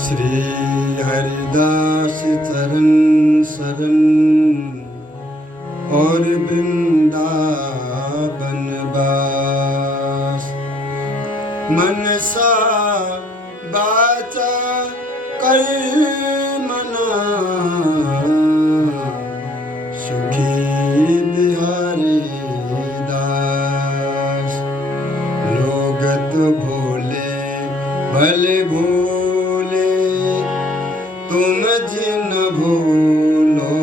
श्री हरिदास चरण शरण और वृंदावन वास। मनसा वाचा कर्मणा सुखी बिहारी दास। लोग तो भोले भले भोले, तुम जिन भूलो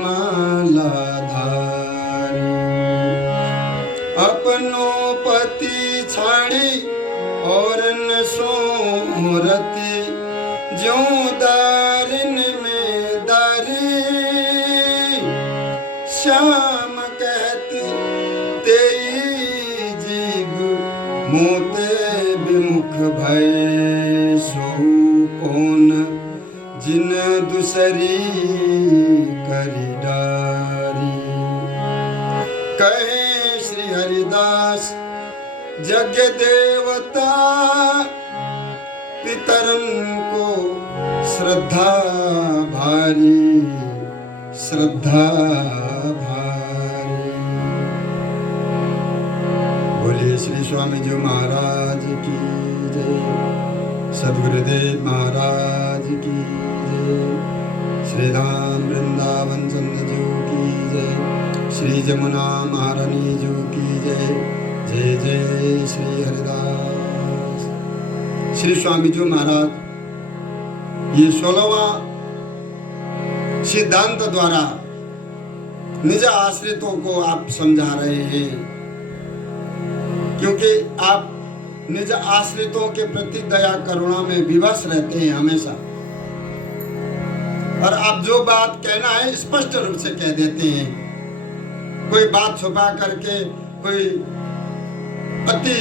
मालाधारी। अपनो पति छाड़ी और न सोरती, ज्यों दारिन में दारी। श्याम कहती तेई जीव, मोते विमुख भय सो कौन। जिन दूसरी करी डारी। कहे श्री हरिदास जग देवता, पितरन को श्रद्धा भारी, श्रद्धा भारी। बोलिए श्री स्वामी जी महाराज की जय। सद्गुरुदेव महाराज की जय। श्री धाम वृंदावन चंद्र जी की जय। श्री जमुना महारानी जी की जय। जय जय श्री हरिदास। श्री स्वामी जी महाराज ये 16वां सिद्धांत द्वारा निज आश्रितों को आप समझा रहे हैं, क्योंकि आप निज आश्रितों के प्रति दया करुणा में विवश रहते हैं हमेशा। और आप जो बात कहना है स्पष्ट रूप से कह देते हैं, कोई बात छुपा करके, कोई अति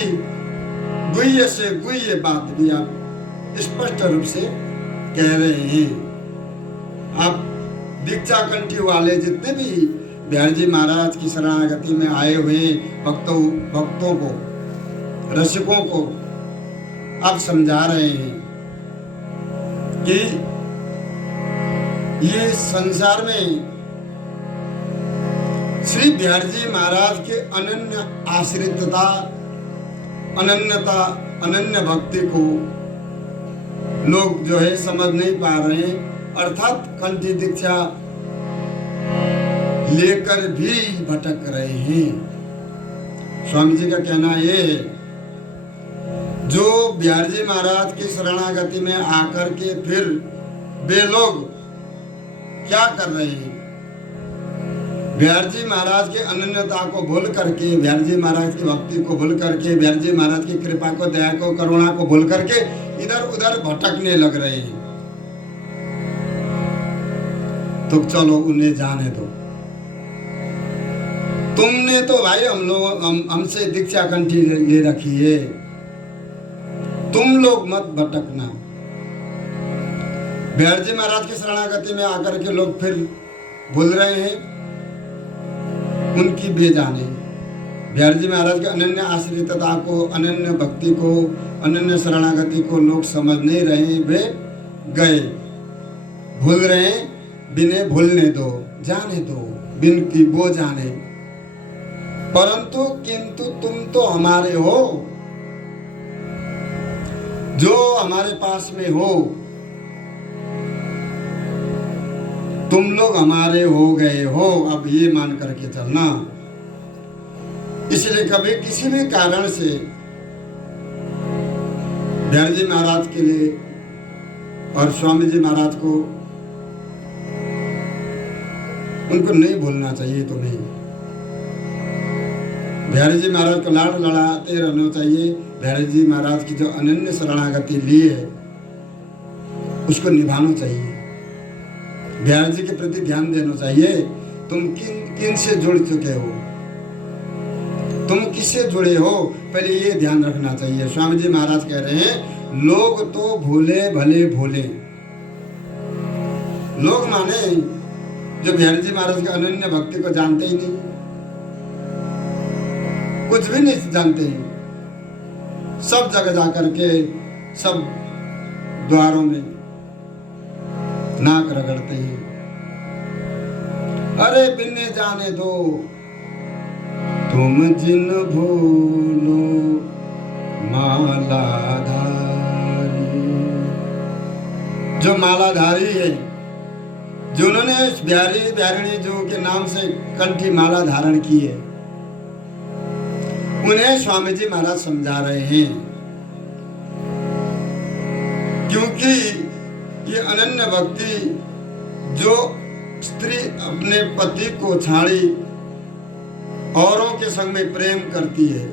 गुह्य से गुह्य बात भी आप स्पष्ट रूप से कह रहे हैं। आप दीक्षा कंठी वाले जितने भी बिहारी जी महाराज की शरणागति में आए हुए भक्तों को, रसिकों को आप समझा रहे हैं कि ये संसार में श्री बिहारी जी महाराज के अनन्य आश्रितता, अनन्यता, अनन्य भक्ति को लोग जो है समझ नहीं पा रहे हैं। अर्थात कंठी दीक्षा लेकर भी भटक रहे हैं। स्वामी जी का कहना ये है, जो बिहारी जी महाराज की शरणागति में आकर के फिर वे लोग क्या कर रहे हैं, बिहारी जी महाराज के अनन्यता को भूल करके, बिहारी जी महाराज की भक्ति को भूल करके, बिहारी जी महाराज की कृपा को, दया को, करुणा को भूल करके इधर उधर भटकने लग रहे हैं। तो चलो उन्हें जाने दो। तुमने तो भाई हमसे दीक्षा कंठी ले रखी है, तुम लोग मत भटकना। बिहारी जी महाराज की शरणागति में आकर के लोग फिर भूल रहे हैं उनकी बेजाने। बिहारी जी महाराज के अनन्य आश्रितता को, अनन्य भक्ति को, अनन्य शरणागति को लोग समझ नहीं रहे, वे गए भूल रहे। बिने भूलने दो, जाने दो, बिन की वो जाने। परंतु किंतु तुम तो हमारे हो, जो हमारे पास में हो, तुम लोग हमारे हो गए हो, अब ये मान करके चलना। इसलिए कभी किसी भी कारण से बिहारी जी महाराज के लिए और स्वामी जी महाराज को, उनको नहीं भूलना चाहिए। तुम्हें बिहारी जी महाराज को लाड़ लड़ाते रहना चाहिए। बिहारी जी महाराज की जो अनन्य शरणागति ली है उसको निभाना चाहिए। बिहारी जी के प्रति ध्यान देना चाहिए। तुम किन से जुड़ चुके हो, तुम किससे जुड़े हो, पहले ये ध्यान रखना चाहिए। स्वामी जी महाराज कह रहे हैं, लोग तो भूले भले भोले। लोग माने जो बिहारी जी महाराज के अनन्य भक्ति को जानते ही नहीं, कुछ भी नहीं जानते हैं। सब जगह जाकर के सब द्वारों में नाक रगड़ते हैं। अरे बिन्ने जाने दो तुम जिन भूलो मालाधारी। जो मालाधारी है, जिन्होंने बिहारी बिहारिणी जो के नाम से कंठी माला धारण की है, उन्हें स्वामी जी महाराज समझा रहे हैं। क्योंकि ये अनन्य भक्ति जो स्त्री अपने पति को छाड़ी औरों के संग में प्रेम करती है,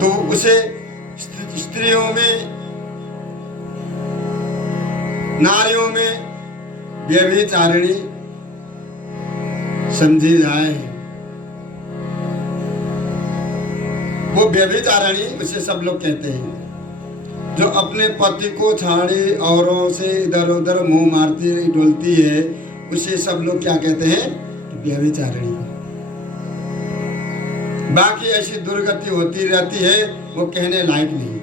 तो उसे स्त्रियों में, नारियों में व्यभिचारिणी समझी जाए। वो व्यभिचारिणी उसे सब लोग कहते हैं। जो अपने पति को छाड़ी औरों से इधर उधर मुंह मारती डोलती है, उसे सब लोग क्या कहते हैं? व्यभिचारिणी। बाकी ऐसी दुर्गति होती रहती है, वो कहने लायक नहीं।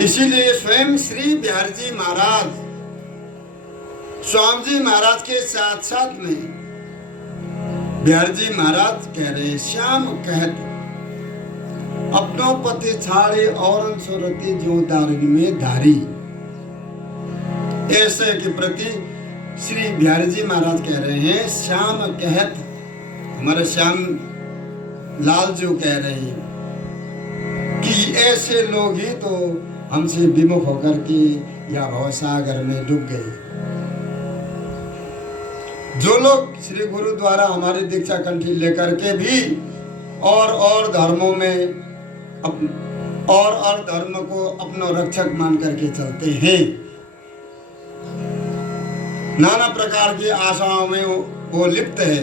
इसीलिए स्वयं श्री बिहारी जी महाराज स्वामी जी महाराज के साथ साथ में बिहारी जी महाराज कह रहे, श्याम कहत अपनो पति छाड़े और सुरती जो दारिणी में धारी। ऐसे के प्रति श्री बिहारी जी महाराज कह रहे हैं, श्याम कहत, हमारे श्याम लाल जो कह रहे हैं कि ऐसे लोग ही तो हमसे विमुख होकर के या भवसागर में डूब गए। जो लोग श्री गुरु द्वारा हमारी दीक्षा कंठी लेकर के भी और धर्मों में और धर्म को अपना रक्षक मान करके चलते हैं, नाना प्रकार की आशाओं में वो लिप्त है,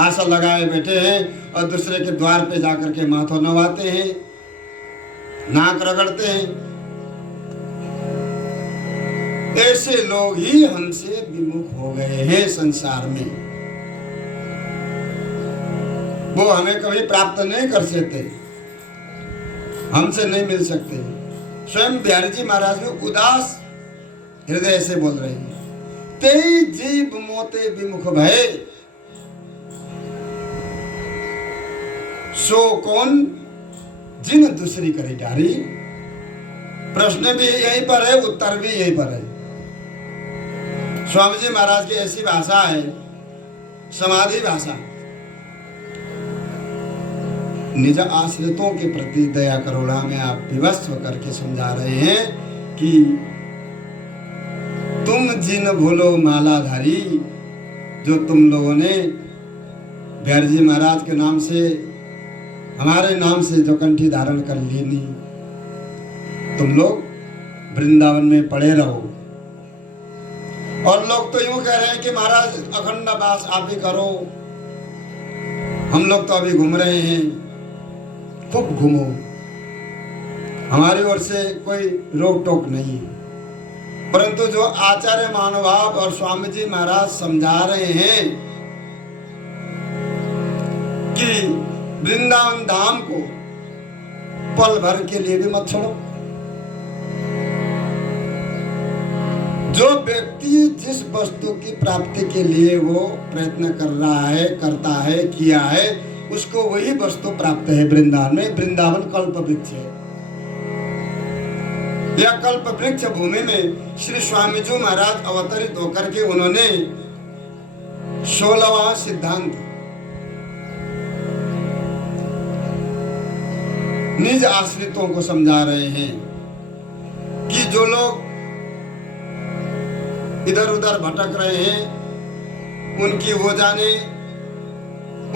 आशा लगाए बैठे हैं और दूसरे के द्वार पे जाकर के माथों नवाते हैं, नाक रगड़ते हैं। ऐसे लोग ही हमसे विमुख हो गए हैं संसार में। वो हमें कभी प्राप्त नहीं कर सकते, हमसे नहीं मिल सकते। स्वयं बिहारी जी महाराज में उदास हृदय से बोल रहे हैं, तेई जीव मोते विमुख भय, सो कौन जिन दूसरी करी डारी। प्रश्न भी यहीं पर है, उत्तर भी यहीं पर है। स्वामी जी महाराज की ऐसी भाषा है, समाधि भाषा। निज आश्रितों के प्रति दया करुणा में आप विवश होकर के समझा रहे हैं कि तुम जिन भूलो मालाधारी, जो तुम लोगों ने बिहारी जी महाराज के नाम से, हमारे नाम से जो कंठी धारण कर ली नहीं, तुम लोग वृंदावन में पड़े रहो। और लोग तो यूं कह रहे हैं कि महाराज अखंड वास आप ही करो, हम लोग तो अभी घूम रहे हैं, खूब घूमो, हमारी ओर से कोई रोक टोक नहीं। परंतु जो आचार्य महानुभाव और स्वामी जी महाराज समझा रहे हैं कि वृंदावन धाम को पल भर के लिए भी मत छोड़ो। जो व्यक्ति जिस वस्तु की प्राप्ति के लिए वो प्रयत्न कर रहा है, करता है, किया है, उसको वही वस्तु प्राप्त है वृंदावन में। वृंदावन कल्प वृक्ष है। यह कल्प वृक्ष भूमि में श्री स्वामी जी महाराज अवतरित होकर के उन्होंने 16वां सिद्धांत निज आश्रितों को समझा रहे हैं कि जो लोग इधर उधर भटक रहे हैं, उनकी वो जाने,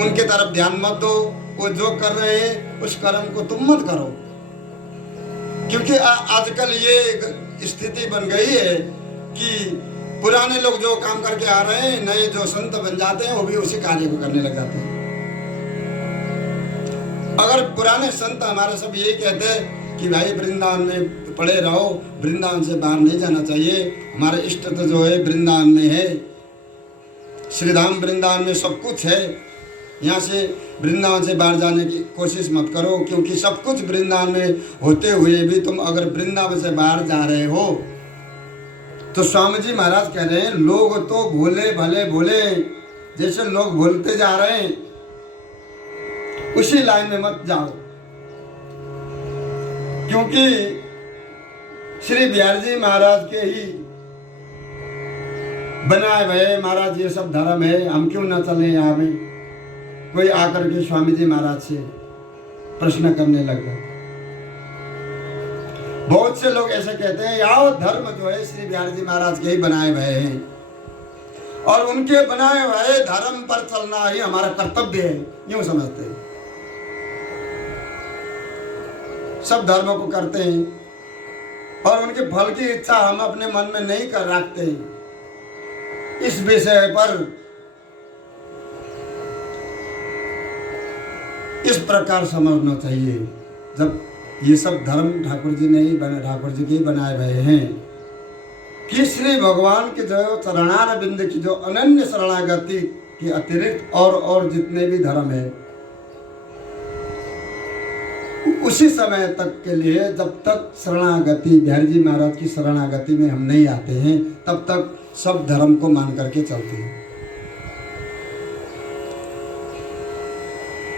उनके तरफ ध्यान मत दो। वो जो कर रहे हैं उस कर्म को तुम मत करो। क्योंकि आजकल ये स्थिति बन गई है कि पुराने लोग जो काम करके आ रहे हैं, नए जो संत बन जाते हैं, वो भी उसी कार्य को करने लग जाते हैं। अगर पुराने संत हमारे सब यही कहते हैं कि भाई वृंदावन में पड़े रहो, वृंदावन से बाहर नहीं जाना चाहिए, हमारे इष्ट जो है वृंदावन में है, श्रीधाम वृंदावन में सब कुछ है, यहाँ से वृंदावन से बाहर जाने की कोशिश मत करो, क्योंकि सब कुछ वृंदावन में होते हुए भी तुम अगर वृंदावन से बाहर जा रहे हो तो स्वामी जी महाराज कह रहे हैं लोग तो भोले भले भोले, जैसे लोग भूलते जा रहे हैं उसी लाइन में मत जाओ, क्योंकि श्री बिहारी जी महाराज के ही बनाए भय महाराज ये सब धर्म है, हम क्यों ना चले यहाँ में। कोई आकर के स्वामी जी महाराज से प्रश्न करने लगा। बहुत से लोग ऐसे कहते हैं याओ धर्म जो है श्री बिहारी जी महाराज के ही बनाए भय हैं और उनके बनाए भय धर्म पर चलना ही हमारा कर्तव्य है, यूं समझते हैं। सब धर्मों को करते हैं और उनके फल की इच्छा हम अपने मन में नहीं कर रखते। इस विषय पर इस प्रकार समझना चाहिए, जब ये सब धर्म ठाकुर जी ने ही ठाकुर जी के ही बनाए हुए हैं कि श्री भगवान के जो चरणारविंद की जो अनन्य शरणागति के अतिरिक्त और जितने भी धर्म है उसी समय तक के लिए, जब तक शरणागति बिहारी जी महाराज की शरणागति में हम नहीं आते हैं तब तक सब धर्म को मान करके चलते हैं।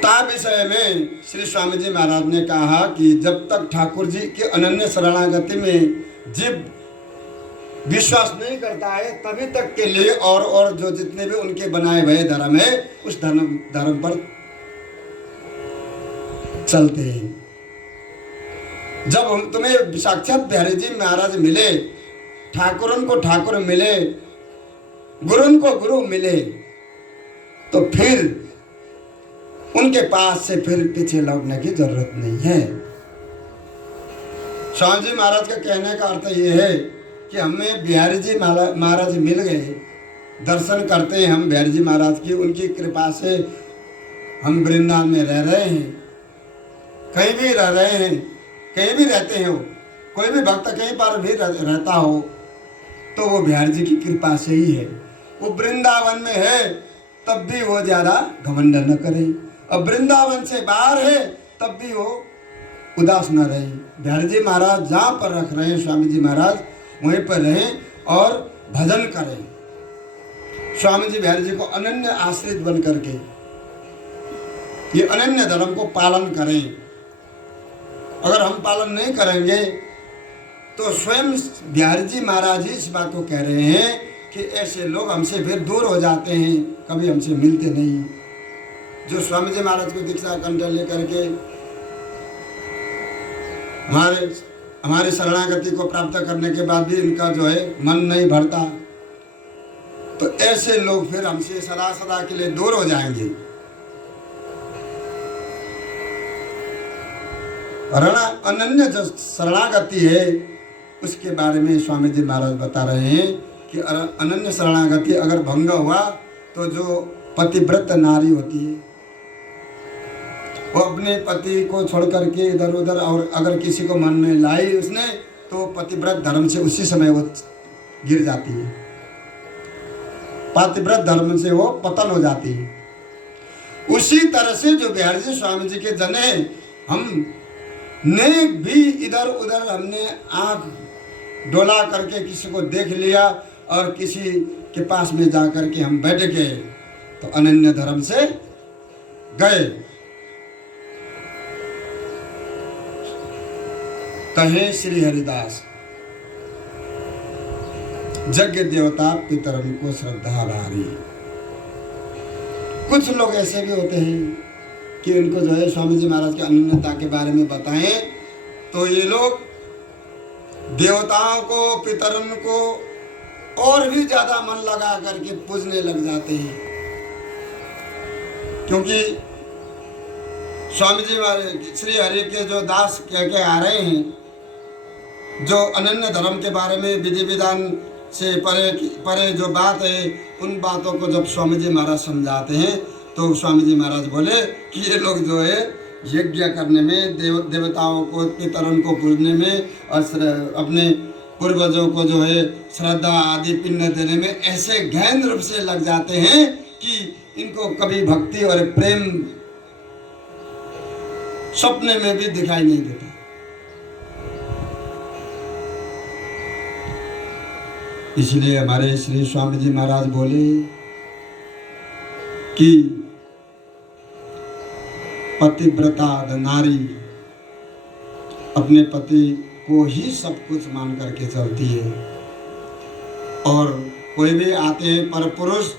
ता विषय में श्री स्वामी जी महाराज ने कहा कि जब तक ठाकुर जी के अनन्य शरणागति में जीव विश्वास नहीं करता है तभी तक के लिए और जो जितने भी उनके बनाए हुए धर्म है उस धर्म पर चलते हैं। जब हम तुम्हें साक्षात बिहारी जी महाराज मिले, ठाकुरन को ठाकुर मिले, गुरुन को गुरु मिले, तो फिर उनके पास से फिर पीछे लौटने की जरूरत नहीं है। स्वामी जी महाराज का कहने का अर्थ ये है कि हमें बिहारी जी महाराज मिल गए, दर्शन करते हैं हम बिहारी जी महाराज की, उनकी कृपा से हम वृंदावन में रह रहे हैं, कहीं भी रह रहे हैं, कहीं भी रहते हो, कोई भी भक्त कहीं पर भी रहता हो तो वो बिहारी जी की कृपा से ही है। वो वृंदावन में है तब भी वो ज़्यादा घमंड न करे, अब वृंदावन से बाहर है तब भी वो उदास न रहे। बिहारी जी महाराज जहाँ पर रख रहे हैं स्वामी जी महाराज वहीं पर रहें और भजन करें। स्वामी जी बिहारी जी को अनन्य आश्रित बन करके ये अनन्य धर्म को पालन करें। अगर हम पालन नहीं करेंगे तो स्वयं बिहारी जी महाराज ही इस बात को कह रहे हैं कि ऐसे लोग हमसे फिर दूर हो जाते हैं, कभी हमसे मिलते नहीं। जो स्वामी जी महाराज को दीक्षा कंठ लेकर के हमारे शरणागति को प्राप्त करने के बाद भी इनका जो है मन नहीं भरता, तो ऐसे लोग फिर हमसे सदा सदा के लिए दूर हो जाएंगे। अनन्य जो शरणागति है उसके बारे में स्वामी जी महाराज बता रहे हैं कि अनन्य शरणागति अगर भंग हुआ तो जो पतिव्रत नारी होती है वो अपने पति को छोड़ करके इधर उधर और अगर किसी को मन में लाई उसने तो पतिव्रत धर्म से उसी समय वो गिर जाती है, पतिव्रत धर्म से वो पतन हो जाती है। उसी तरह से जो बिहारी जी स्वामी जी के जने हम ने भी इधर उधर हमने आंख डोला करके किसी को देख लिया और किसी के पास में जा करके हम बैठ गए तो अनन्य धर्म से गए। कहे श्री हरिदास यज्ञ देवता पितरन को श्रद्धा भारी। कुछ लोग ऐसे भी होते हैं कि उनको जो है स्वामी जी महाराज की अनन्यता के बारे में बताएं तो ये लोग देवताओं को पितरन को और भी ज़्यादा मन लगा करके पूजने लग जाते हैं, क्योंकि स्वामी जी महाराज श्री हरि के जो दास कह के आ रहे हैं, जो अनन्य धर्म के बारे में विधि विधान से परे जो बात है उन बातों को जब स्वामी जी महाराज समझाते हैं तो स्वामी जी महाराज बोले कि ये लोग जो है यज्ञ करने में देवताओं को पितरों को पूजने में और अपने पूर्वजों को जो है श्रद्धा आदि पिंड देने में ऐसे गहन रूप से लग जाते हैं कि इनको कभी भक्ति और प्रेम सपने में भी दिखाई नहीं देता। इसलिए हमारे श्री स्वामी जी महाराज बोले कि पतिव्रता नारी अपने पति को ही सब कुछ मान करके चलती है, और कोई भी आते हैं पर पुरुष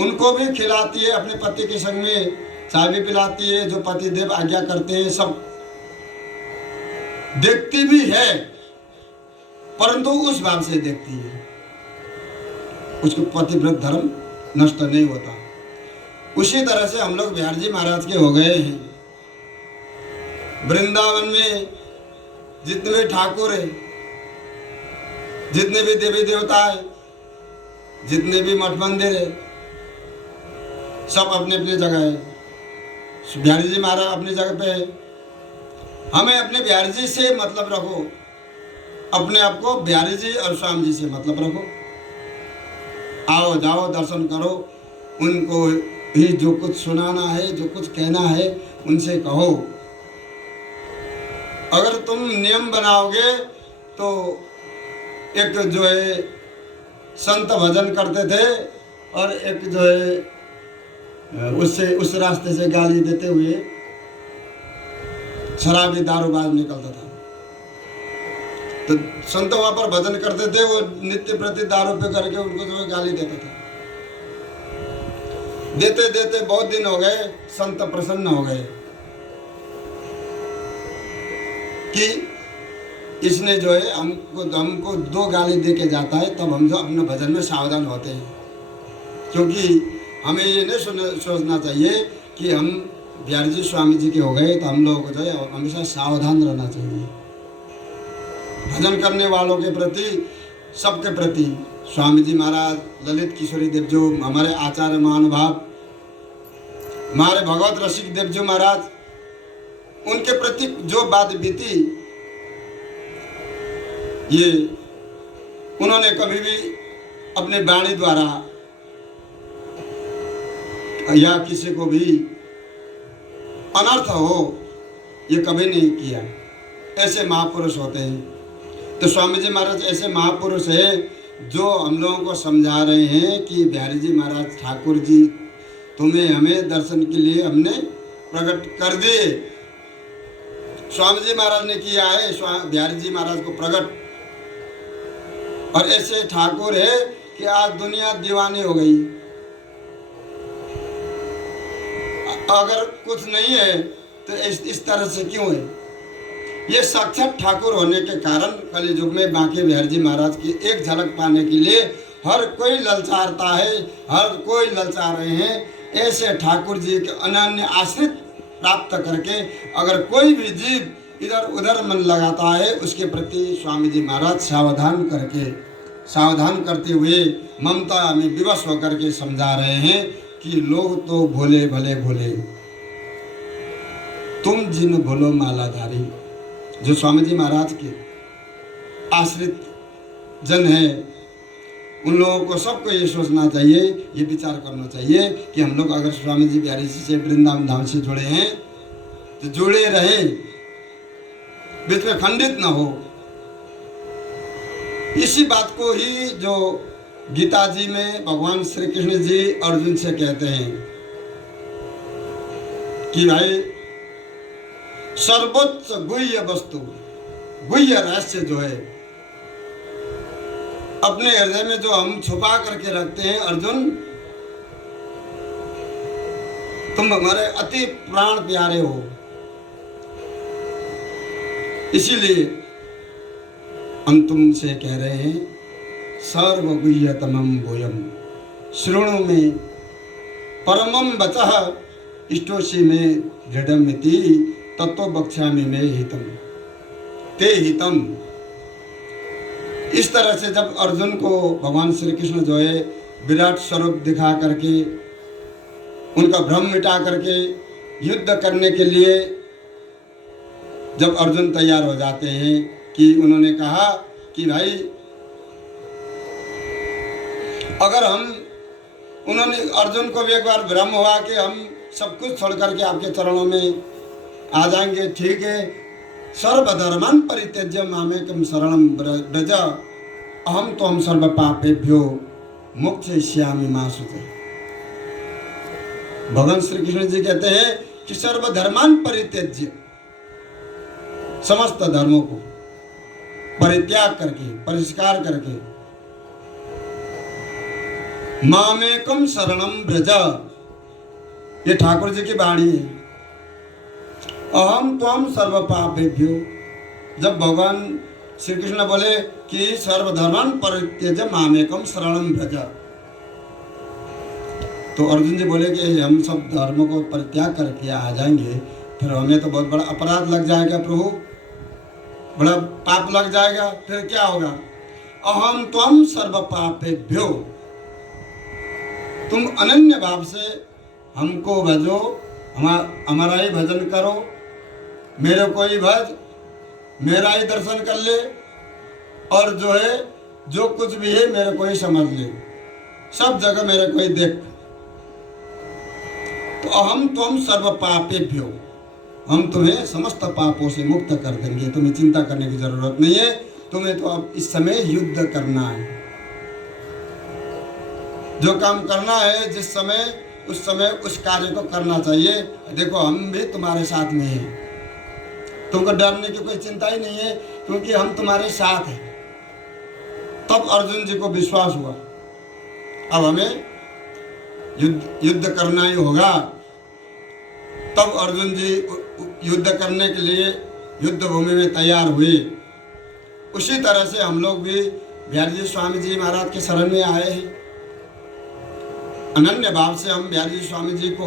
उनको भी खिलाती है, अपने पति के संग में चाय भी पिलाती है, जो पति देव आज्ञा करते हैं सब देखती भी है, परंतु उस भाव से देखती है, उसको पतिव्रत धर्म नष्ट नहीं होता। उसी तरह से हम लोग बिहार जी महाराज के हो गए हैं। वृंदावन में जितने भी ठाकुर है, जितने भी देवी देवता है, जितने भी मठ मंदिर है, सब अपने अपने जगह है। बिहारी जी महाराज अपनी जगह पे है। हमें अपने बिहारी जी से मतलब रखो, अपने आप को बिहारी जी और स्वामी जी से मतलब रखो। आओ जाओ दर्शन करो, उनको भी जो कुछ सुनाना है, जो कुछ कहना है उनसे कहो। अगर तुम नियम बनाओगे तो एक जो है संत भजन करते थे और एक जो है उससे उस रास्ते से गाली देते हुए शराबी दारूबाज निकलता था। तो संत वहां पर भजन करते थे, वो नित्य प्रति दारू पे करके उनको जो है गाली देता था। देते देते बहुत दिन हो गए, संत प्रसन्न हो गए कि इसने जो है हमको दो गाली दे के जाता है, तब हम जो अपने भजन में सावधान होते हैं। क्योंकि हमें ये नहीं सोचना चाहिए कि हम बिहारी जी स्वामी जी के हो गए तो हम लोगों को जो है हमेशा सावधान रहना चाहिए। भजन करने वालों के प्रति, सबके प्रति, स्वामी जी महाराज, ललित किशोरी देव जो हमारे आचार्य महानुभाव, हमारे भगवत रसिक देव जी महाराज, उनके प्रति जो बात बीती, ये उन्होंने कभी भी अपने वाणी द्वारा या किसी को भी अनर्थ हो ये कभी नहीं किया। ऐसे महापुरुष होते हैं। तो स्वामी जी महाराज ऐसे महापुरुष है जो हम लोगों को समझा रहे हैं कि बिहारी जी महाराज ठाकुर जी तुम्हें हमें दर्शन के लिए हमने प्रकट कर दिए। स्वामी जी महाराज ने किया है बिहारी जी महाराज को प्रकट। और ऐसे ठाकुर है कि आज दुनिया दीवानी हो गई। अगर कुछ नहीं है तो इस तरह से क्यों है? ये साक्षात ठाकुर होने के कारण कलयुग में बांके बिहारी जी महाराज की एक झलक पाने के लिए हर कोई ललचाता है, हर कोई ललचा रहे हैं। ऐसे ठाकुर जी के अनन्य आश्रित प्राप्त करके अगर कोई भी जीव इधर उधर मन लगाता है, उसके प्रति स्वामी जी महाराज सावधान करते हुए ममता में विवश होकर के समझा रहे हैं कि लोग तो भोले भले भोले, तुम जिन भोलो मालाधारी। जो स्वामी जी महाराज के आश्रित जन है, उन लोगों को सबको ये सोचना चाहिए, ये विचार करना चाहिए कि हम लोग अगर स्वामी जी बिहारी जी से वृंदावन धाम से जुड़े हैं तो जुड़े रहे, बीच में खंडित ना हो। इसी बात को ही जो गीता जी में भगवान श्री कृष्ण जी अर्जुन से कहते हैं कि भाई सर्वोच्च गुह्य वस्तु, गुह्य रहस्य जो है अपने हृदय में जो हम छुपा करके रखते हैं, अर्जुन तुम हमारे अति प्राण प्यारे हो। इसीलिए हम तुमसे कह रहे हैं सर्वगुह्यतमं भूयं शृणु में परमं वचः इष्टोषि में दृढ़मिति तत्व बक्ष्यामि में हितम ते हितम। इस तरह से जब अर्जुन को भगवान श्री कृष्ण जो है विराट स्वरूप दिखा करके, उनका भ्रम मिटा करके युद्ध करने के लिए जब अर्जुन तैयार हो जाते हैं कि उन्होंने कहा कि भाई अगर हम उन्होंने अर्जुन को भी एक बार भ्रम हुआ कि हम सब कुछ छोड़ करके आपके चरणों में आ जाएंगे। ठीक है, सर्वधर्मान् परित्यज्य मामेकं शरणं व्रज अहम त्वं सर्व पापेभ्यो मोक्षयिष्यामि मा शुचः। भगवान श्री कृष्ण जी कहते हैं कि सर्वधर्मान् परित्यज्य, समस्त धर्मों को परित्याग करके, परिष्कार करके, मामेकं शरणं व्रज, ये ठाकुर जी की वाणी है। अहम त्वं सर्व पापेभ्यो, जब भगवान श्री कृष्ण बोले कि सर्वधर्मान् परित्यज्य मामेकं शरणं व्रज, तो अर्जुन जी बोले कि हम सब धर्मों को परित्याग करके आ जाएंगे, फिर हमें तो बहुत बड़ा अपराध लग जाएगा प्रभु, बड़ा पाप लग जाएगा, फिर क्या होगा? अहम त्वं सर्व पापेभ्यो, तुम अनन्य भाव से हमको भजो, हमारा ही भजन करो, मेरे को ही भज, मेरा ही दर्शन कर ले, और जो है जो कुछ भी है मेरे को ही समझ ले, सब जगह मेरे को ही देख। तो अहम त्वं सर्व पापेभ्यो, हम तुम्हें समस्त पापों से मुक्त कर देंगे, तुम्हें चिंता करने की जरूरत नहीं है, तुम्हें तो अब इस समय युद्ध करना है, जो काम करना है जिस समय उस समय उस कार्य को करना चाहिए। देखो हम भी तुम्हारे साथ में हैं, तुमको डरने की कोई चिंता ही नहीं है, क्योंकि हम तुम्हारे साथ हैं। तब अर्जुन जी को विश्वास हुआ अब हमें युद्ध करना ही होगा। तब अर्जुन जी युद्ध करने के लिए युद्ध भूमि में तैयार हुए। उसी तरह से हम लोग भी बिहारी जी स्वामी जी महाराज के शरण में आए हैं। अनन्य भाव से हम बिहारी जी स्वामी जी को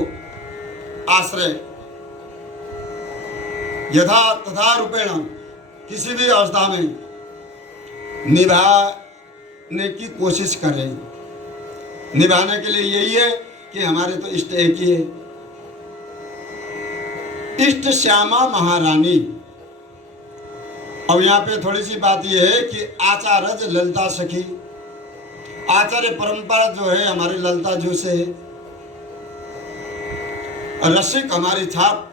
आश्रय यथा तथा रूपेण किसी भी अवस्था में निभाने की कोशिश करें। निभाने के लिए यही है कि हमारे तो इष्ट एक ही है, इष्ट श्यामा महारानी। अब यहाँ पे थोड़ी सी बात यह है कि आचार्य ललिता सखी, आचार्य परंपरा जो है हमारी ललिता जो से है, रसिक हमारी छाप,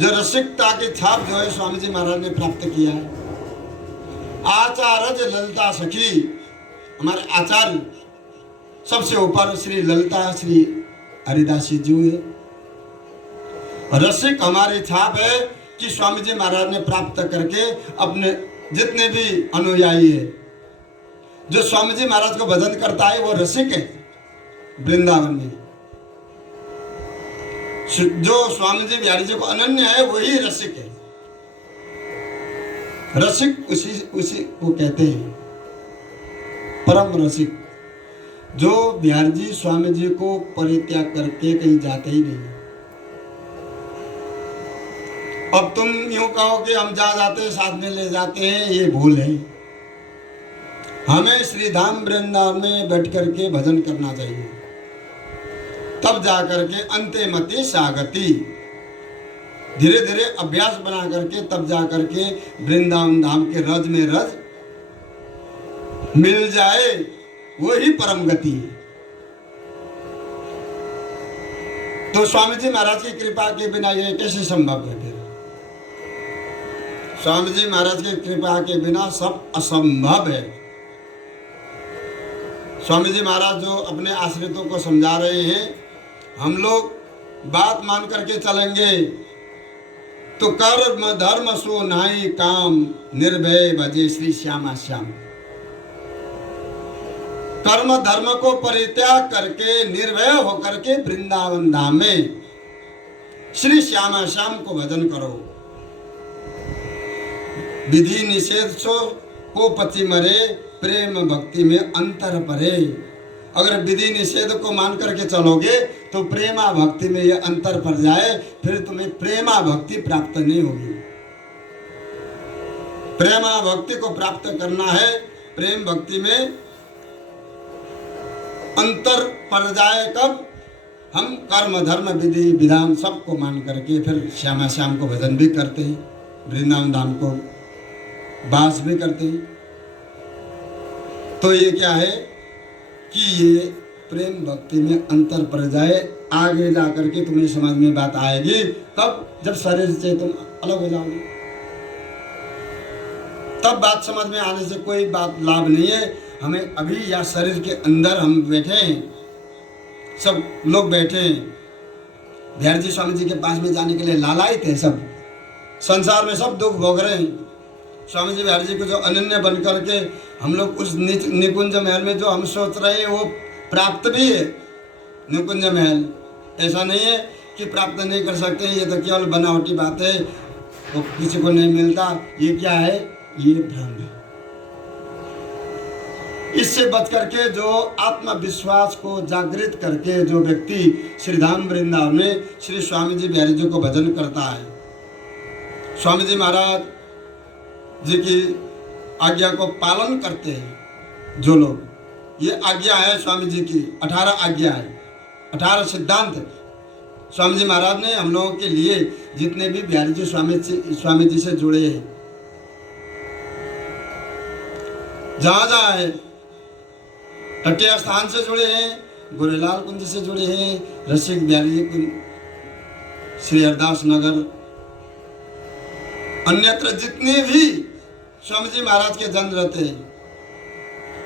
जो रसिकता की छाप जो है स्वामी जी महाराज ने प्राप्त किया है। आचार्य ललिता सखी, हमारे आचार्य सबसे ऊपर श्री ललिता श्री हरिदास जी है। रसिक हमारी छाप है कि स्वामी जी महाराज ने प्राप्त करके अपने जितने भी अनुयायी है, जो स्वामी जी महाराज को भजन करता है वो रसिक है। वृंदावन में जो स्वामी जी बिहारी जी को अनन्य है वही रसिक है। रसिक उसी को कहते हैं, परम रसिक, जो बिहारी जी स्वामी जी को परित्याग करके कहीं जाते ही नहीं। अब तुम यूं कहो कि हम जाते साथ में ले जाते हैं, ये भूल है। हमें श्री धाम वृंदावन में बैठ करके भजन करना चाहिए, तब जा करके अंते मति सागति, धीरे धीरे अभ्यास बना करके तब जा करके वृंदावन धाम के रज में रज मिल जाए, वही परम गति है। तो स्वामी जी महाराज की कृपा के बिना ये कैसे संभव है? फिर स्वामी जी महाराज की कृपा के बिना सब असंभव है। स्वामी जी महाराज जो अपने आश्रितों को समझा रहे हैं, हम लोग बात मान करके चलेंगे तो कर्म धर्म सो नाई काम, निर्भय भजे श्री श्यामा श्याम। कर्म धर्म को परित्याग करके निर्भय होकर के वृंदावन धाम में श्री श्यामा श्याम को भजन करो। विधि निषेध सो को पति मरे, प्रेम भक्ति में अंतर परे। अगर विधि निषेध को मान करके चलोगे तो प्रेमा भक्ति में ये अंतर पड़ जाए, फिर तुम्हें प्रेमा भक्ति प्राप्त नहीं होगी। प्रेमा भक्ति को प्राप्त करना है, प्रेम भक्ति में अंतर पड़ जाए कब? हम कर्म धर्म विधि विधान सबको मान करके फिर श्यामा श्याम को भजन भी करते हैं, वृंदावन धाम को वास भी करते हैं। तो ये क्या है कि ये प्रेम भक्ति में अंतर पड़ जाए, आगे जा करके तुम्हें समझ में बात आएगी। तब जब शरीर से तुम अलग हो जाओगे, तब बात समझ में आने से कोई बात लाभ नहीं है। हमें अभी या शरीर के अंदर हम बैठे हैं, सब लोग बैठे हैं, बिहारी जी स्वामी जी के पास में जाने के लिए लालायित है, सब संसार में सब दुख भोग रहे हैं। स्वामी जी बिहारी जी को जो अनन्य बन करके हम लोग उस निकुंज महल में जो हम सोच रहे हैं वो प्राप्त भी है। निकुंज महल ऐसा नहीं है कि प्राप्त नहीं कर सकते, ये तो केवल बनावटी बात है, तो किसी को नहीं मिलता। ये क्या है? ये भ्रम है। इससे बच करके जो आत्मविश्वास को जागृत करके जो व्यक्ति श्रीधाम वृंदावन में श्री स्वामी जी बिहारी जी को भजन करता है, स्वामी जी महाराज जी की आज्ञा को पालन करते हैं जो लोग, ये आज्ञा है स्वामी जी की, 18 आज्ञा है, 18 सिद्धांत स्वामी जी महाराज ने हम लोगों के लिए, जितने भी बिहारी जी स्वामी जी से जुड़े हैं, जहाँ है, तटीय स्थान से जुड़े हैं, गोरेलाल कुंज से जुड़े हैं, रसिक बिहारी जी कुंज, श्री हरदास नगर, अन्यत्र जितने भी स्वामी जी महाराज के जन रहते हैं,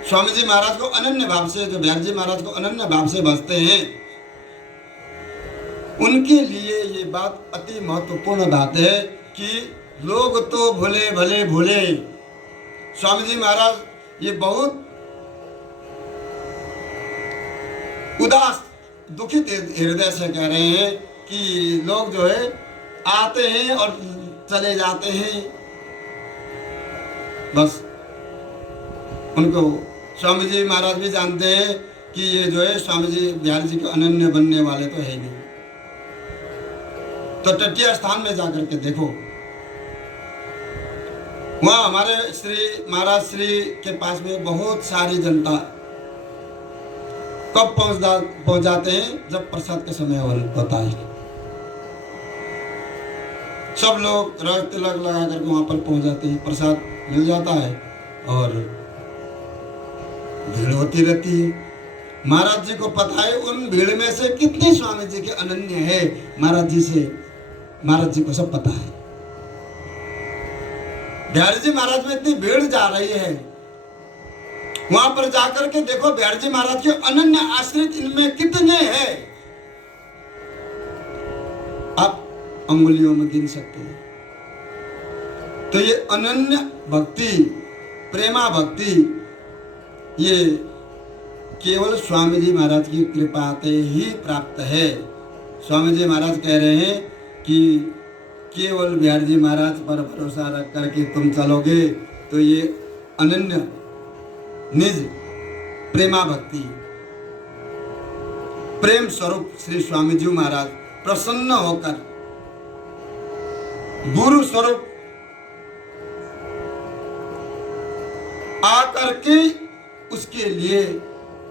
स्वामी जी महाराज को अनन्य भाव से, जो बिहारी जी महाराज को अनन्य भाव से भजते हैं, उनके लिए ये बात अति महत्वपूर्ण बात है कि लोग तो भूले भले भूले। स्वामी जी महाराज ये बहुत उदास दुखित हृदय से कह रहे हैं कि लोग जो है आते हैं और चले जाते हैं, बस उनको स्वामी जी महाराज भी जानते हैं कि ये जो है स्वामी जी बिहारी जी के अनन्य बनने वाले तो है नहीं। तो तटीय स्थान में जाकर के देखो, वहाँ हमारे श्री महाराज श्री के पास में बहुत सारी जनता कब पहुंच जाते हैं? जब प्रसाद का समय होता है, सब लोग रग तिलक लगा करके वहां पर पहुंच जाते हैं, प्रसाद मिल जाता है और भीड़ होती रहती है। महाराज जी को पता है उन भीड़ में से कितने स्वामी जी के अनन्य है, महाराज जी को सब पता है। बिहारी जी महाराज में इतनी भीड़ जा रही है, वहां पर जाकर के देखो बिहारी जी महाराज के अनन्य आश्रित इनमें कितने हैं, आप अंगुलियों में गिन सकते हैं। तो ये अनन्य भक्ति, प्रेमा भक्ति, ये केवल स्वामी जी महाराज की कृपा से ही प्राप्त है। स्वामी जी महाराज कह रहे हैं कि केवल बिहारी जी महाराज पर भरोसा रख करके तुम चलोगे तो ये अनन्य निज प्रेमा भक्ति, प्रेम स्वरूप श्री स्वामी जी महाराज प्रसन्न होकर गुरु स्वरूप आकर के उसके लिए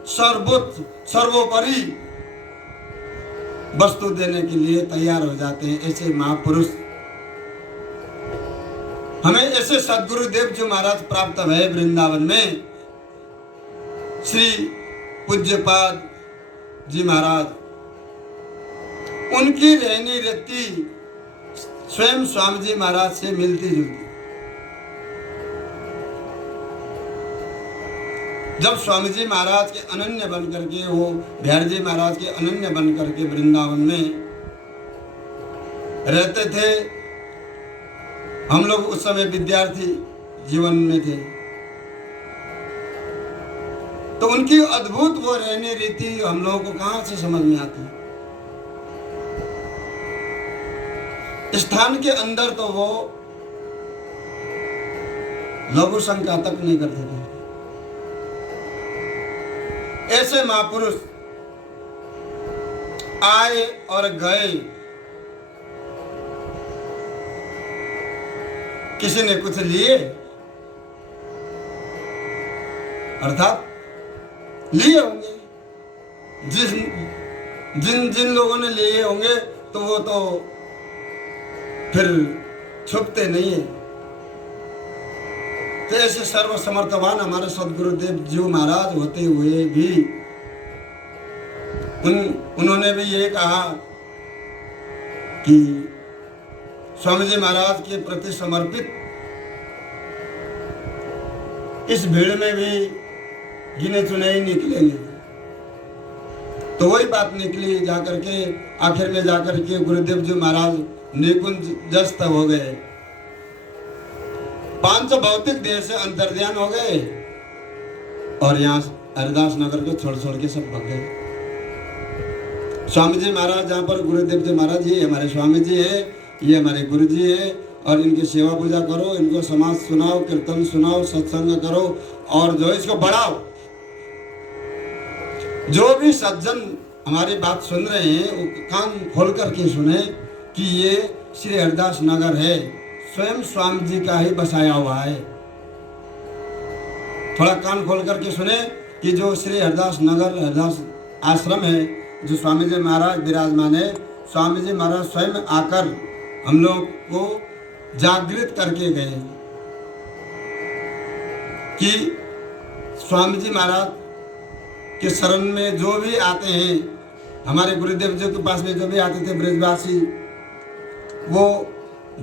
सर्वोच्च सर्वोपरि वस्तु देने के लिए तैयार हो जाते हैं। ऐसे महापुरुष हमें ऐसे सदगुरुदेव जी महाराज प्राप्त भय वृंदावन में। श्री पूज्यपाद जी महाराज, उनकी रहनी रहती स्वयं स्वामी जी महाराज से मिलती जुलती। जब स्वामी जी महाराज के अनन्य बन करके, वो बिहारी जी महाराज के अनन्य बन करके वृंदावन में रहते थे, हम लोग उस समय विद्यार्थी जीवन में थे, तो उनकी अद्भुत वो रहने रीति हम लोगों को कहां से समझ में आती। स्थान के अंदर तो वो लघु शंका तक नहीं करते थे। ऐसे महापुरुष आए और गए, किसी ने कुछ लिए, अर्थात लिए होंगे, जिन लोगों ने लिए होंगे तो वो तो फिर छुपते नहीं है। तो ऐसे सर्वसमर्थवान हमारे सदगुरुदेव जी महाराज होते हुए भी उन्होंने भी ये कहा कि स्वामी जी महाराज के प्रति समर्पित इस भीड़ में भी गिने चुने ही निकलेंगे। तो वही बात निकली, जाकर के आखिर में जाकर के गुरुदेव जी महाराज निकुंजस्थ हो गए, पांच भौतिक देह से अंतर्ध्यान हो गए और यहाँ हरिदास नगर को छोड़ छोड़ के सब भाग गए। स्वामी जी महाराज जहाँ पर गुरुदेव जी महाराज ये हमारे स्वामी जी है, ये हमारे गुरु जी है, और इनकी सेवा पूजा करो, इनको समाज सुनाओ, कीर्तन सुनाओ, सत्संग करो और जो इसको बढ़ाओ। जो भी सज्जन हमारी बात सुन रहे हैं वो कान खोल करके सुने कि ये श्री हरिदास नगर है, स्वयं स्वामी जी का ही बसाया हुआ है। थोड़ा कान खोल करके सुने कि जो श्री हरिदास नगर हरिदास आश्रम है, जो स्वामी जी महाराज विराजमान है, स्वामी जी महाराज स्वयं आकर हम लोग को जागृत करके गए कि स्वामी जी महाराज के शरण में जो भी आते हैं, हमारे गुरुदेव जी के पास में जो भी आते थे ब्रजवासी, वो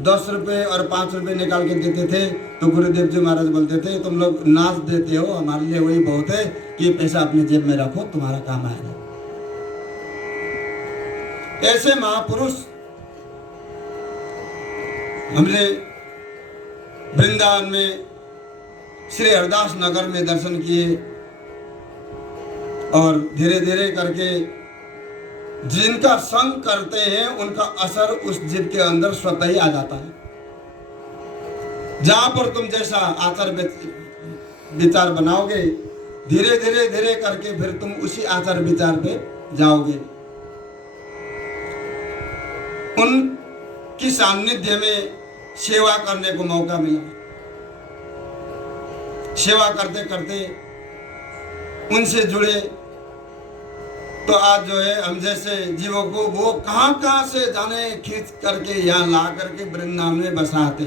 10 रुपये और 5 रुपये निकाल के देते थे। तो गुरुदेव जी महाराज बोलते थे तुम लोग नाच देते हो, हमारे लिए वही बहुत है कि ये पैसा अपने जेब में रखो, तुम्हारा काम आएगा। ऐसे महापुरुष हमने वृंदावन में श्री हरिदास नगर में दर्शन किए और धीरे धीरे करके जिनका संग करते हैं उनका असर उस जीव के अंदर स्वतः ही आ जाता है। जहां पर तुम जैसा आचार विचार बनाओगे, धीरे धीरे धीरे करके फिर तुम उसी आचार विचार पे जाओगे। उनकी सानिध्य में सेवा करने को मौका मिला। सेवा करते करते उनसे जुड़े तो आज जो है हम जैसे जीवों को वो कहां से जाने खींच करके यहाँ ला करके वृंदावन में बसाते।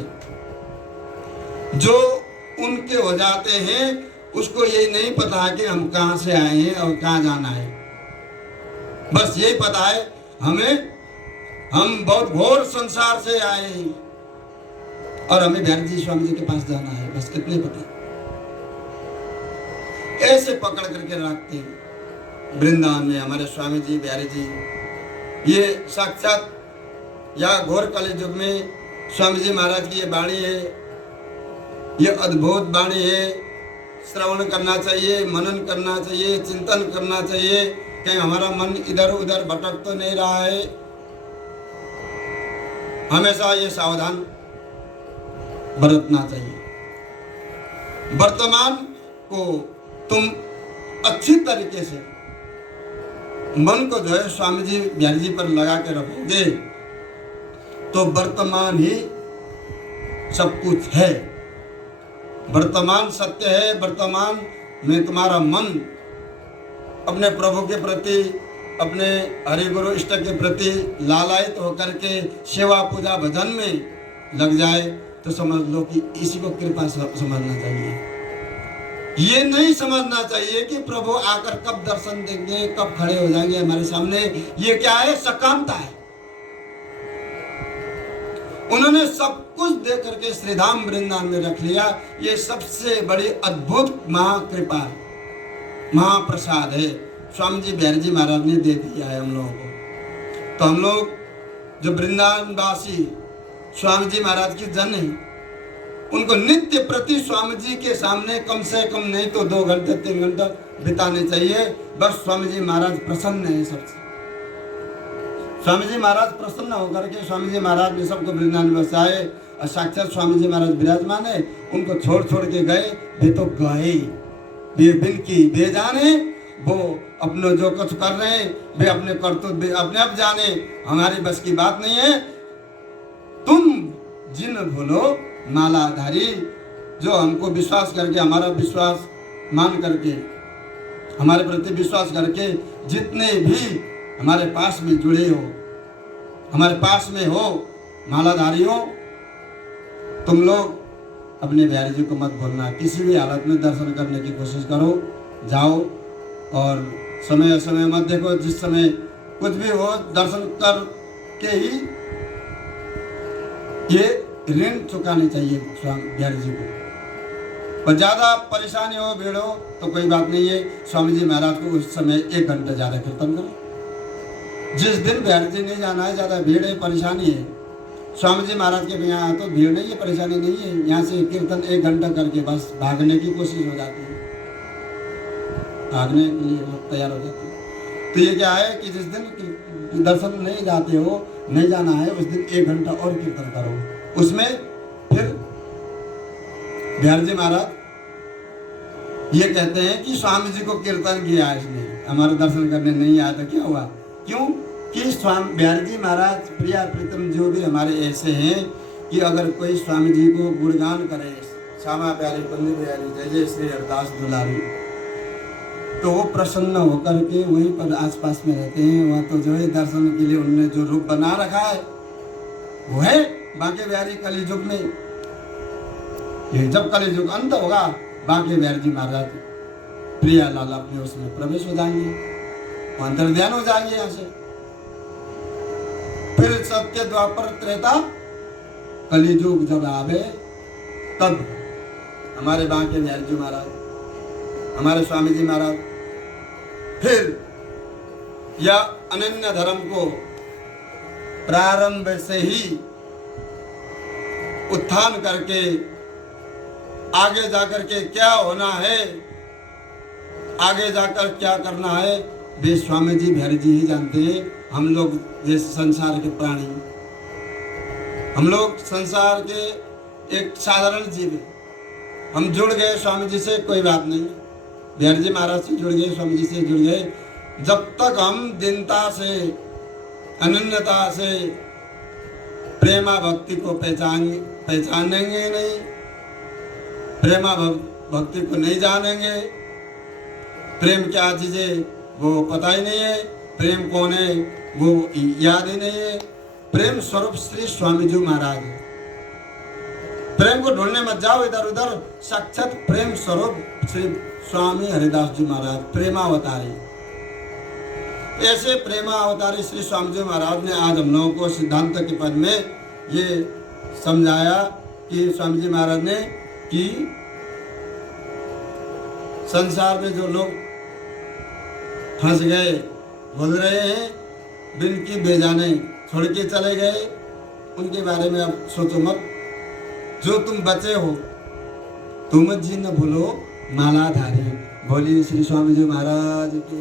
जो उनके हो जाते हैं उसको यही नहीं पता है कि हम कहां से आए हैं और कहां जाना है। बस यही पता है हमें, हम बहुत घोर संसार से आए हैं और हमें बिहारी जी स्वामी जी के पास जाना है, बस इतने पता। ऐसे पकड़ करके रखते हैं वृंदावन में हमारे स्वामी जी बिहारी जी। ये साक्षात या घोर कलि युग में स्वामी जी महाराज की ये वाणी है, ये अद्भुत वाणी है। श्रवण करना चाहिए, मनन करना चाहिए, चिंतन करना चाहिए, कहीं हमारा मन इधर उधर भटक तो नहीं रहा है। हमेशा ये सावधान बरतना चाहिए। वर्तमान को तुम अच्छी तरीके से मन को जो है स्वामी जी बिहारी जी पर लगा के रखोगे तो वर्तमान ही सब कुछ है। वर्तमान सत्य है। वर्तमान में तुम्हारा मन अपने प्रभु के प्रति, अपने हरि गुरु इष्ट के प्रति लालायित होकर के सेवा पूजा भजन में लग जाए तो समझ लो कि इसी को कृपा समझना चाहिए। ये नहीं समझना चाहिए कि प्रभु आकर कब दर्शन देंगे, कब खड़े हो जाएंगे हमारे सामने। ये क्या है? सकामता है। उन्होंने सब कुछ दे करके श्रीधाम वृंदावन में रख लिया। ये सबसे बड़ी अद्भुत महाकृपा, महाप्रसाद है, स्वामी जी बिहारी जी महाराज ने दे दिया है हम लोगों को। तो हम लोग जो वृंदावन वासी स्वामी जी महाराज की जन है, उनको नित्य प्रति स्वामी जी के सामने कम से कम नहीं तो 2 घंटे 3 घंटा बिताने चाहिए। बस स्वामी जी महाराज प्रसन्न है सबसे। स्वामी जी महाराज प्रसन्न होकर के स्वामी जी महाराज ने सबको वृंदावन में बसाए और साक्षात स्वामी जी महाराज विराजमान है। उनको छोड़ छोड़ के गए, वे तो गए बिन की बेजाने। वो अपने जो कुछ कर रहे हैं वे अपने करतूत अपने आप जाने, हमारी बस की बात नहीं है। तुम जिन भूलो मालाधारी, जो हमको विश्वास करके, हमारा विश्वास मान करके, हमारे प्रति विश्वास करके जितने भी हमारे पास में जुड़े हो, हमारे पास में हो, मालाधारी हो, तुम लोग अपने बिहारी जी को मत भूलना। किसी भी हालत में दर्शन करने की कोशिश करो, जाओ और समय समय मत देखो, जिस समय कुछ भी हो दर्शन कर के ही ये ऋण चुकानी चाहिए स्वामी बिहारी जी को। और ज़्यादा परेशानी हो, भीड़ हो तो कोई बात नहीं है, स्वामी जी महाराज को उस समय 1 घंटा ज़्यादा कीर्तन करो। जिस दिन बिहारी जी नहीं जाना है, ज़्यादा भीड़ है, परेशानी है, स्वामी जी महाराज के यहाँ तो भीड़ नहीं है, परेशानी नहीं है, यहाँ से कीर्तन 1 घंटा करके बस भागने की कोशिश हो जाती है, भागने के लिए लोग तैयार हो जाते हैं। तो ये क्या है कि जिस दिन दर्शन नहीं जाते हो, नहीं जाना है, उस दिन 1 घंटा और कीर्तन करो। उसमें फिर बिहारी जी महाराज ये कहते हैं कि स्वामी जी को कीर्तन किया है इसने, हमारे दर्शन करने नहीं आया तो क्या हुआ? क्यों कि स्वामी बिहारी जी महाराज प्रिया प्रीतम जो भी हमारे ऐसे हैं कि अगर कोई स्वामी जी को गुणगान करे, श्यामा प्यारी कुंज बिहारी जय जय श्री हरदास दुलारी, तो वो प्रसन्न होकर के वहीं पर आसपास में रहते हैं। वहाँ तो जो है दर्शन के लिए उन्होंने जो रूप बना रखा है वो है बांके बिहारी कलयुग में। ये जब कलयुग अंत होगा, बांके बिहारी जी महाराज प्रिया लाल अपने उसमें प्रवेश हो जाएंगे, अंतर्ध्यान हो जाएंगे यहाँ से। फिर सत्य द्वापर त्रेता कलयुग जब आवे, तब हमारे बांके बिहारी जी महाराज, हमारे स्वामी जी महाराज फिर या अनन्य धर्म को प्रारंभ से ही उत्थान करके आगे जाकर के क्या होना है, आगे जाकर क्या करना है, वे स्वामी जी बिहारी जी ही जानते हैं। हम लोग जैसे संसार के प्राणी, हम लोग संसार के एक साधारण जीव हैं। हम जुड़ गए स्वामी जी से, कोई बात नहीं, बिहारी जी महाराज से जुड़ गए, स्वामी जी से जुड़ गए। जब तक हम दीनता से, अनन्यता से प्रेमा भक्ति को पहचानेंगे नहीं, प्रेमा भक्ति को नहीं जानेंगे, प्रेम क्या चीज़ है वो पता ही नहीं है, प्रेम कौन है वो याद ही नहीं है। प्रेम स्वरूप श्री स्वामी जी महाराज, प्रेम को ढूंढने मत जाओ इधर उधर, साक्षात प्रेम स्वरूप श्री स्वामी हरिदास जी महाराज प्रेमावतारी। ऐसे प्रेमावतारी श्री स्वामी जी महाराज ने आज हम लोगों को सिद्धांत के पद में ये समझाया कि स्वामी जी महाराज ने कि संसार में जो लोग फंस गए, बोल रहे हैं, बिन की बेजाने छोड़ के चले गए, उनके बारे में अब सोचो मत। जो तुम बचे हो तुम जी न भूलो मालाधारी। बोलिए श्री स्वामी जी महाराज की।